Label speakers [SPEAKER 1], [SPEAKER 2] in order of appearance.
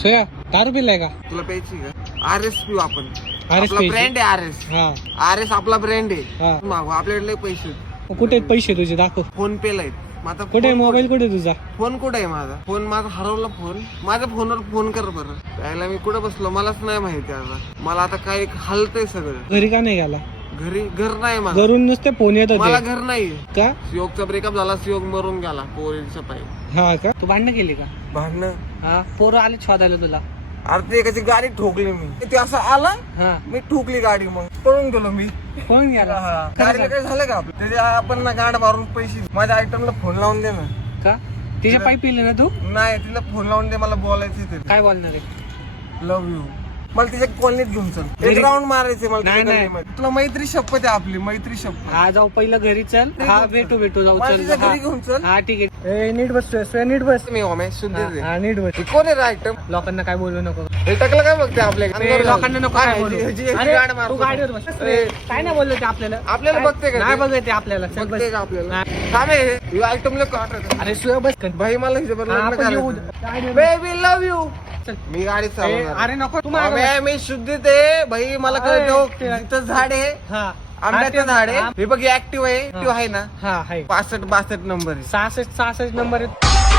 [SPEAKER 1] सोया दारू पिलाय का?
[SPEAKER 2] तुला प्यायची का? आर एस पिऊ आपण.
[SPEAKER 1] RS
[SPEAKER 2] आपला
[SPEAKER 1] प्यायची?
[SPEAKER 2] ब्रँड आहे आर एस
[SPEAKER 1] हा.
[SPEAKER 2] आर एस आपला ब्रँड आहे.
[SPEAKER 1] हा.
[SPEAKER 2] मागू आपल्याकडे लय पैसे आहेत.
[SPEAKER 1] मग कुठे आहेत पैसे तुझे? दाखव.
[SPEAKER 2] फोन पे ला आहेत. मग आता
[SPEAKER 1] कुठे आहे?
[SPEAKER 2] फोन
[SPEAKER 1] मोबाईल कुठे? आहे तुझा?
[SPEAKER 2] फोन कुठे आहे माझा? फोन माझा हरवला फोन. माझ्या फोनवर फोन कर बरं. त्याला मी कुठे बसलो? मलाच नाही माहिती आता. मला आता काय हलतंय सगळं.
[SPEAKER 1] घरी का नाही गेला?
[SPEAKER 2] घरी घर नाही माझं
[SPEAKER 1] घरून नुसते फोन येत
[SPEAKER 2] मला
[SPEAKER 1] होते
[SPEAKER 2] घर नाही.
[SPEAKER 1] का?
[SPEAKER 2] सियोगचा ब्रेकअप झाला सियोग मरून गेला. पोरीच्या पायी.
[SPEAKER 1] हा का? तू भांडणं केली का?
[SPEAKER 2] भांडणं?
[SPEAKER 1] हा पोरं आले शोधायला तुला.
[SPEAKER 2] अरे ते एकाची गाडी ठोकली मी. ते असं आला
[SPEAKER 1] हा.
[SPEAKER 2] मी ठोकली गाडी मग. पळून गेलो मी.
[SPEAKER 1] कोण गेला?
[SPEAKER 2] हा. गाडीला काय झालं का आपलं? त्याच्या आपण ना गाड मारून पैसे माझ्या आयटमला फोन लावून दे ना.
[SPEAKER 1] का? तिच्या पायी पिले ना तू?
[SPEAKER 2] नाही तिला फोन लावून दे मला बोलायचं
[SPEAKER 1] काय बोलणार आहे?
[SPEAKER 2] लव्ह यू मला तिच्या कॉलनीत घेऊन चल एक राऊंड मारायचे मला
[SPEAKER 1] नाही, नाही.
[SPEAKER 2] तुला मैत्री शपथ आहे आपली मैत्री शपथ.
[SPEAKER 1] हा जाऊ पहिलं घरी चल. हा भेटू भेटू जाऊ
[SPEAKER 2] मला
[SPEAKER 1] चल. हा.
[SPEAKER 2] घरी घेऊन चल.
[SPEAKER 1] हा ठीक आहे. नीट बस नीट बस.
[SPEAKER 2] मी ओमे सुधीर रे.
[SPEAKER 1] हा नीट बस.
[SPEAKER 2] हे कोण आहे आयटम
[SPEAKER 1] लोकांना काय बोलू नको.
[SPEAKER 2] हे टाकलं काय बघते आपल्या
[SPEAKER 1] लोकांना नको काय बोलू. अरे, तू गाडीवर बस.
[SPEAKER 2] ए,
[SPEAKER 1] काय नाही बोललं ते आपल्याला.
[SPEAKER 2] आपल्याला
[SPEAKER 1] काय-
[SPEAKER 2] बघते का
[SPEAKER 1] नाही? बघते आपल्याला. चल बस.
[SPEAKER 2] आपल्याला? थांबे आयटमला काढत
[SPEAKER 1] अरे सुया बस.
[SPEAKER 2] भाई मला हिच्याबरोबर
[SPEAKER 1] हा,
[SPEAKER 2] लग्न
[SPEAKER 1] आपण येऊ.
[SPEAKER 2] करायचं. यू
[SPEAKER 1] चल.
[SPEAKER 2] मी गाडी
[SPEAKER 1] ए, अरे नको तू मागं
[SPEAKER 2] अबे, मी शुद्धी ते भाई मला
[SPEAKER 1] अरे,
[SPEAKER 2] कळतो
[SPEAKER 1] ते-
[SPEAKER 2] जिथं झाड आहे.
[SPEAKER 1] हा.
[SPEAKER 2] आंब्याचं झाड आहे.
[SPEAKER 1] हा.
[SPEAKER 2] हे बघ ऍक्टिव्ह आहे. ऍक्टिव्ह आहे ना?
[SPEAKER 1] हा आहे.
[SPEAKER 2] पासष्ट बासष्ट नंबर आहे.
[SPEAKER 1] सहासष्ट सहासष्ट नंबर आहे